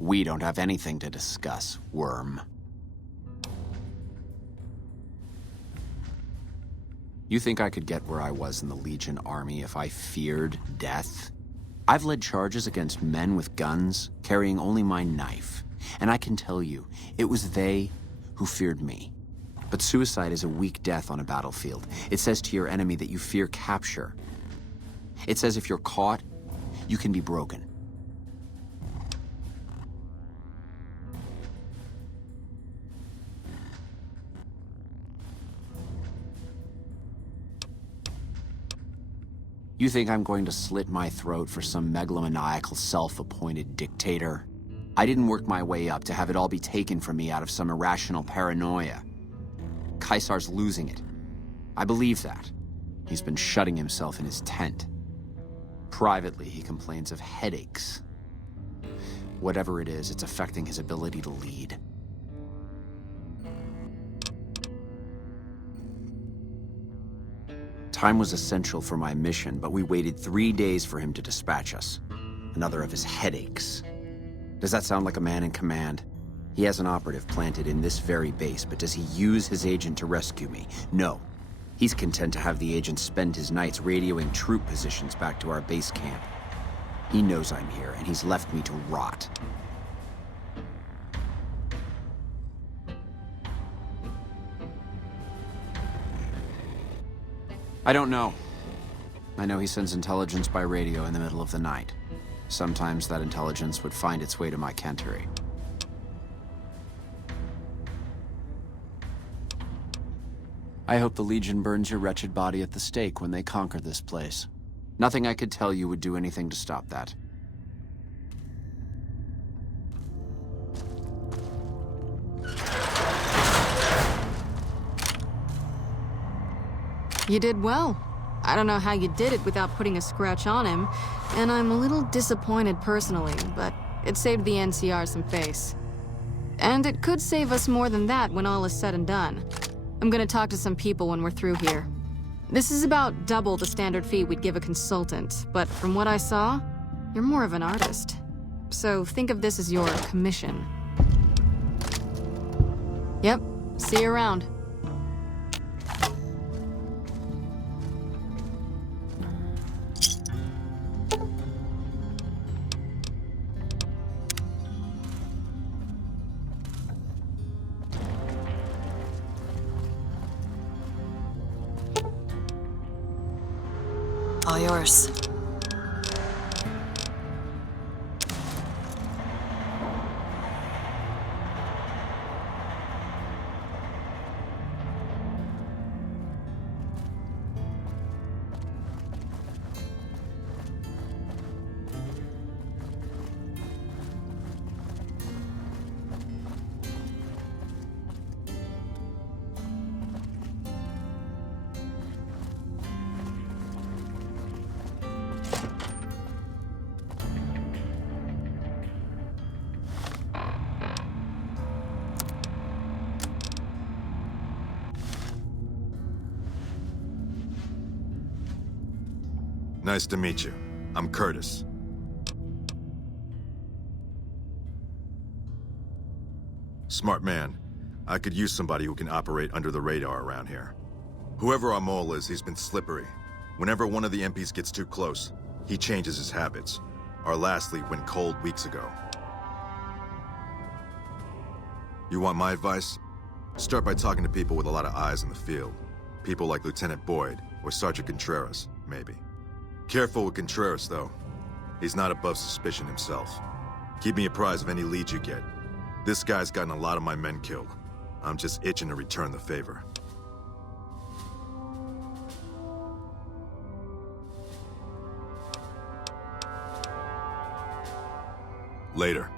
We don't have anything to discuss, worm. You think I could get where I was in the Legion army if I feared death? I've led charges against men with guns, carrying only my knife. And I can tell you, it was they who feared me. But suicide is a weak death on a battlefield. It says to your enemy that you fear capture. It says if you're caught, you can be broken. You think I'm going to slit my throat for some megalomaniacal self-appointed dictator? I didn't work my way up to have it all be taken from me out of some irrational paranoia. Caesar's losing it. I believe that. He's been shutting himself in his tent. Privately, he complains of headaches. Whatever it is, it's affecting his ability to lead. Time was essential for my mission, but we waited 3 days for him to dispatch us. Another of his headaches. Does that sound like a man in command? He has an operative planted in this very base, but does he use his agent to rescue me? No. He's content to have the agent spend his nights radioing troop positions back to our base camp. He knows I'm here, and he's left me to rot. I don't know. I know he sends intelligence by radio in the middle of the night. Sometimes that intelligence would find its way to my cantery. I hope the Legion burns your wretched body at the stake when they conquer this place. Nothing I could tell you would do anything to stop that. You did well. I don't know how you did it without putting a scratch on him, and I'm a little disappointed personally, but it saved the NCR some face. And it could save us more than that when all is said and done. I'm gonna talk to some people when we're through here. This is about double the standard fee we'd give a consultant, but from what I saw, you're more of an artist. So think of this as your commission. Yep, see you around. All yours. Nice to meet you. I'm Curtis. Smart man. I could use somebody who can operate under the radar around here. Whoever our mole is, he's been slippery. Whenever one of the MPs gets too close, he changes his habits. Our last lead went cold weeks ago. You want my advice? Start by talking to people with a lot of eyes in the field. People like Lieutenant Boyd or Sergeant Contreras, maybe. Careful with Contreras, though. He's not above suspicion himself. Keep me apprised of any leads you get. This guy's gotten a lot of my men killed. I'm just itching to return the favor. Later.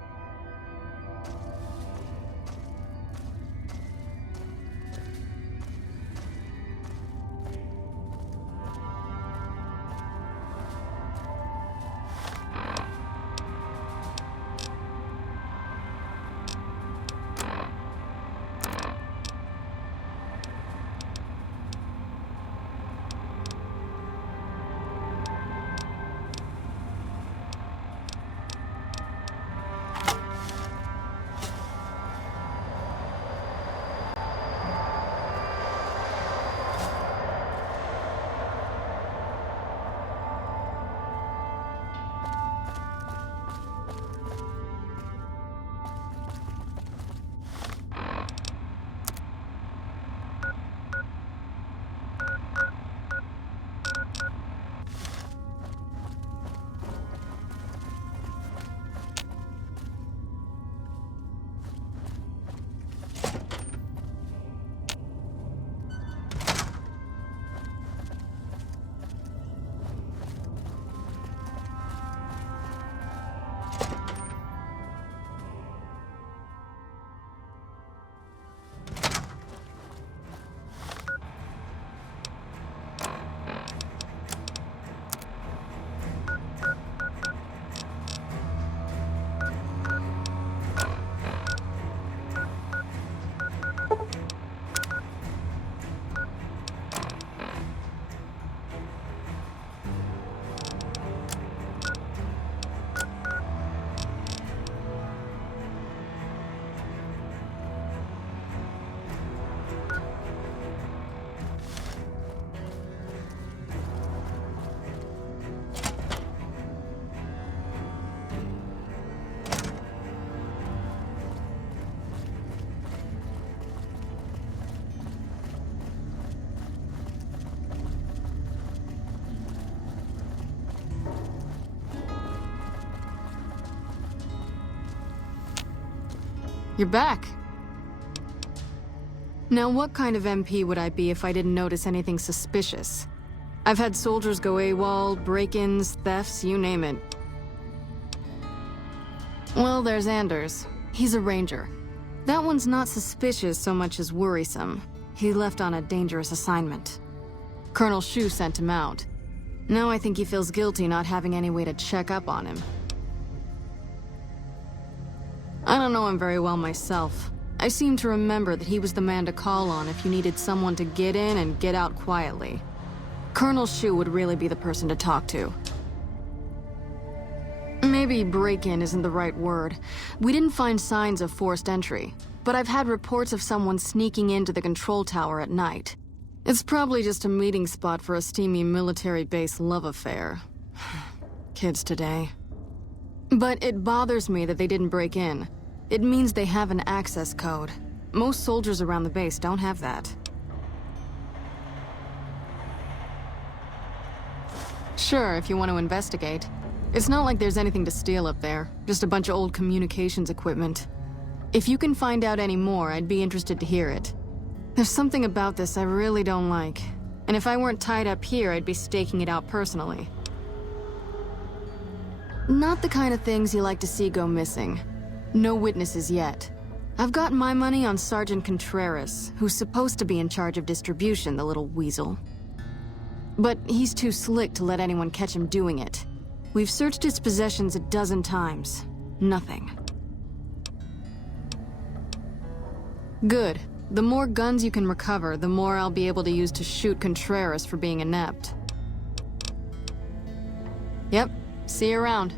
You're back. Now, what kind of MP would I be if I didn't notice anything suspicious? I've had soldiers go AWOL, break-ins, thefts, you name it. Well, there's Anders. He's a ranger. That one's not suspicious so much as worrisome. He left on a dangerous assignment. Colonel Shu sent him out. Now I think he feels guilty not having any way to check up on him. I don't know him very well myself. I seem to remember that he was the man to call on if you needed someone to get in and get out quietly. Colonel Shu would really be the person to talk to. Maybe break-in isn't the right word. We didn't find signs of forced entry, but I've had reports of someone sneaking into the control tower at night. It's probably just a meeting spot for a steamy military base love affair. Kids today. But it bothers me that they didn't break in. It means they have an access code. Most soldiers around the base don't have that. Sure, if you want to investigate. It's not like there's anything to steal up there, just a bunch of old communications equipment. If you can find out any more, I'd be interested to hear it. There's something about this I really don't like, and if I weren't tied up here, I'd be staking it out personally. Not the kind of things you like to see go missing. No witnesses yet. I've got my money on Sergeant Contreras, who's supposed to be in charge of distribution, the little weasel. But he's too slick to let anyone catch him doing it. We've searched his possessions a dozen times. Nothing. Good. The more guns you can recover, the more I'll be able to use to shoot Contreras for being inept. Yep. See you around.